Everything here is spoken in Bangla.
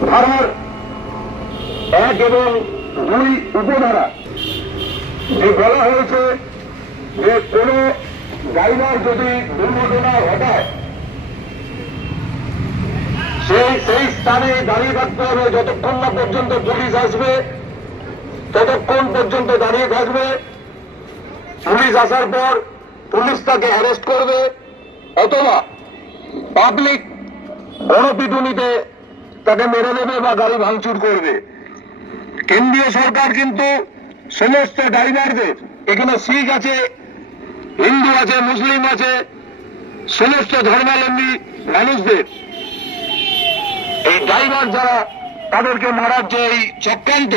ধারার এক এবং দুই উপধারা। যে বলা হয়েছে যে কোন ড্রাইভার যদি দুর্ঘটনা ঘটায়, সেই সেই স্থানে দাঁড়িয়ে থাকতে হবে। যতক্ষণ না পর্যন্ত পুলিশ আসবে, ততক্ষণ পর্যন্ত দাঁড়িয়ে থাকবে। পুলিশ আসার পর পুলিশ তাকে অ্যারেস্ট করবে। অথবা পাবলিক গণপিটুনিতে তাকে মেরে দেবে বা গাড়ি ভাঙচুর করবে। কেন্দ্রীয় সরকার কিন্তু সমস্ত ড্রাইভারদের, এখানে শিখ আছে, হিন্দু আছে, মুসলিম আছে, সমস্ত ধর্মাবলম্বী মানুষদের, এই ড্রাইভার যারা তাদেরকে মারার যে এই চক্রান্ত